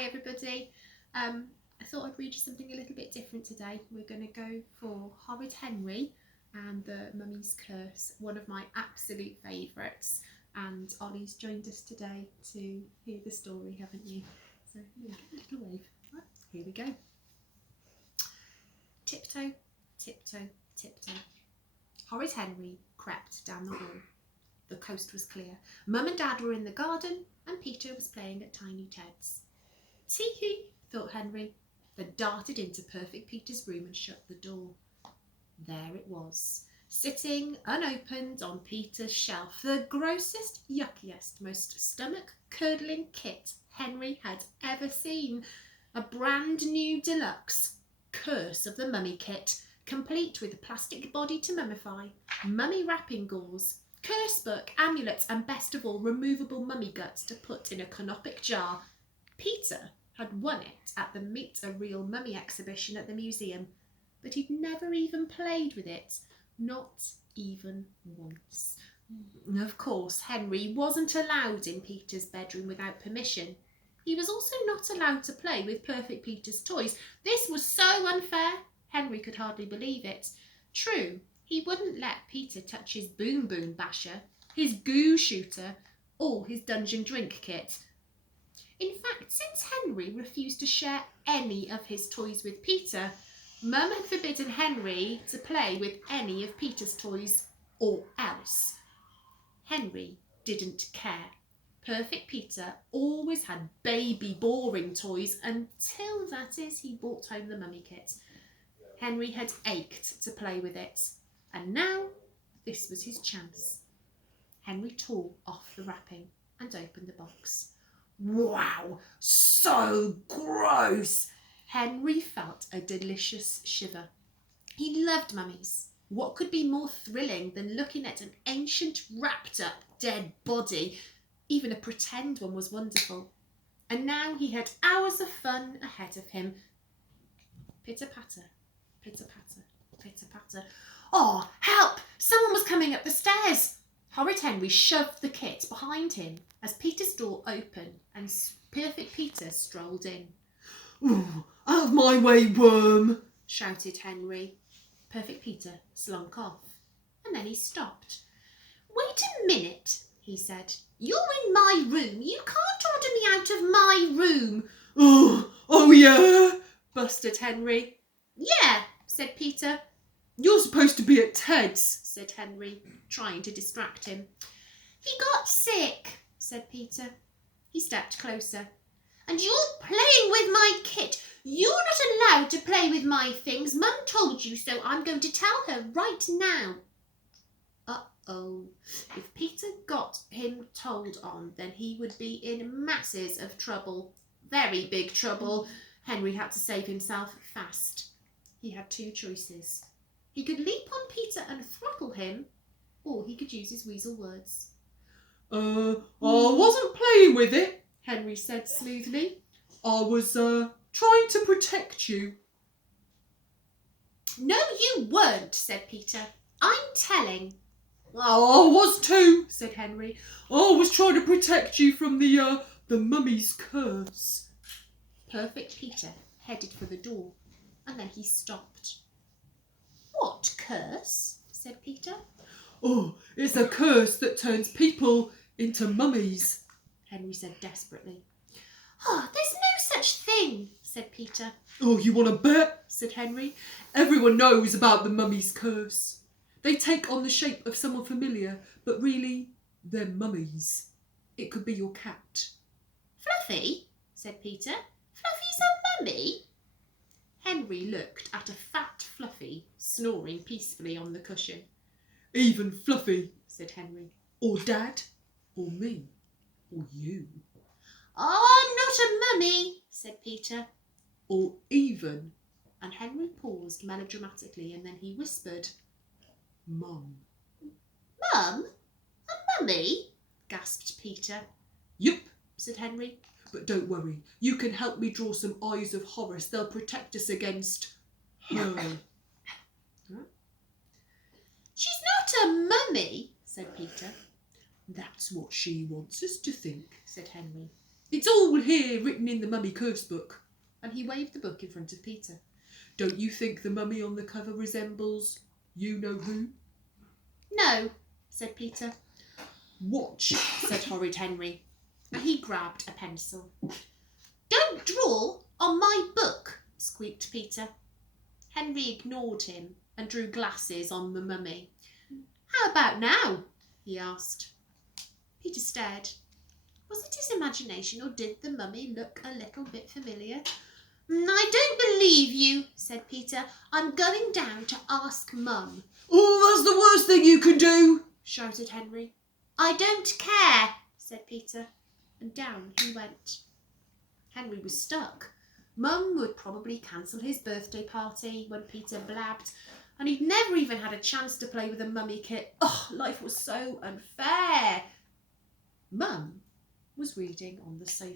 Hi everybody. I thought I'd read you something a little bit different today. We're going to go for Horrid Henry and the Mummy's Curse, one of my absolute favourites. And Ollie's joined us today to hear the story, haven't you? So give a little wave. Right, here we go. Tiptoe, tiptoe, tiptoe. Horrid Henry crept down the hall. The coast was clear. Mum and Dad were in the garden and Peter was playing at Tiny Ted's. Tee-hee, thought Henry, then darted into Perfect Peter's room and shut the door. There it was, sitting unopened on Peter's shelf, the grossest, yuckiest, most stomach-curdling kit Henry had ever seen. A brand new deluxe Curse of the Mummy kit, complete with a plastic body to mummify, mummy wrapping gauze, curse book, amulets, and best of all, removable mummy guts to put in a canopic jar. Peter had won it at the Meet a Real Mummy exhibition at the museum, but he'd never even played with it, not even once. Of course, Henry wasn't allowed in Peter's bedroom without permission. He was also not allowed to play with Perfect Peter's toys. This was so unfair, Henry could hardly believe it. True, he wouldn't let Peter touch his Boom Boom Basher, his Goo Shooter, or his Dungeon Drink kit. In fact, since Henry refused to share any of his toys with Peter, Mum had forbidden Henry to play with any of Peter's toys, or else. Henry didn't care. Perfect Peter always had baby boring toys until, that is, he brought home the mummy kit. Henry had ached to play with it, and now this was his chance. Henry tore off the wrapping and opened the box. Wow, so gross! Henry felt a delicious shiver. He loved mummies. What could be more thrilling than looking at an ancient, wrapped-up, dead body? Even a pretend one was wonderful. And now he had hours of fun ahead of him. Pitter-patter, pitter-patter, pitter-patter. Oh, help! Someone was coming up the stairs! Horrid Henry shoved the kit behind him as Peter's door opened and Perfect Peter strolled in. "Ooh, out of my way, worm!" shouted Henry. Perfect Peter slunk off, and then he stopped. "Wait a minute," he said. "You're in my room. You can't order me out of my room." Oh yeah, blustered Henry. "Yeah," said Peter. "You're supposed to be at Ted's," said Henry, trying to distract him. "He got sick," said Peter. He stepped closer. "And you're playing with my kit. You're not allowed to play with my things. Mum told you so. I'm going to tell her right now." Uh-oh. If Peter got him told on, then he would be in masses of trouble. Very big trouble. Henry had to save himself fast. He had two choices. He could leap on Peter and throttle him, or he could use his weasel words. I wasn't playing with it," Henry said smoothly. "I was, trying to protect you." "No, you weren't," said Peter. "I'm telling." "Oh, I was too," said Henry. "I was trying to protect you from the mummy's curse." Perfect Peter headed for the door, and then he stopped. "What curse?" said Peter. "Oh, it's a curse that turns people into mummies," Henry said desperately. "Oh, there's no such thing," said Peter. "Oh, you want to bet?" said Henry. "Everyone knows about the mummy's curse. They take on the shape of someone familiar, but really, they're mummies. It could be your cat." "Fluffy?" said Peter. "Fluffy's a mummy?" Henry looked at a fat Fluffy snoring peacefully on the cushion. "Even Fluffy," said Henry. "Or Dad, or me, or you." "I'm not a mummy," said Peter. "Or even," and Henry paused melodramatically, and then he whispered, "Mum." "Mum? A mummy?" gasped Peter. "Yup," said Henry. "But don't worry, you can help me draw some eyes of Horus. They'll protect us against her." "She's not a mummy," said Peter. "That's what she wants us to think," said Henry. It's all here written in the mummy curse book. And he waved the book in front of Peter. Don't you think the mummy on the cover resembles you-know-who? No, said Peter. Watch, said Horrid Henry. And he grabbed a pencil. Don't draw on my book, squeaked Peter. Henry ignored him and drew glasses on the mummy. How about now? He asked. Peter stared. Was it his imagination, or did the mummy look a little bit familiar? I don't believe you, said Peter. I'm going down to ask Mum. Oh, that's the worst thing you can do, shouted Henry. I don't care, said Peter, and down he went. Henry was stuck. Mum would probably cancel his birthday party when Peter blabbed, and he'd never even had a chance to play with a mummy kit. Oh, life was so unfair. Mum was reading on the sofa.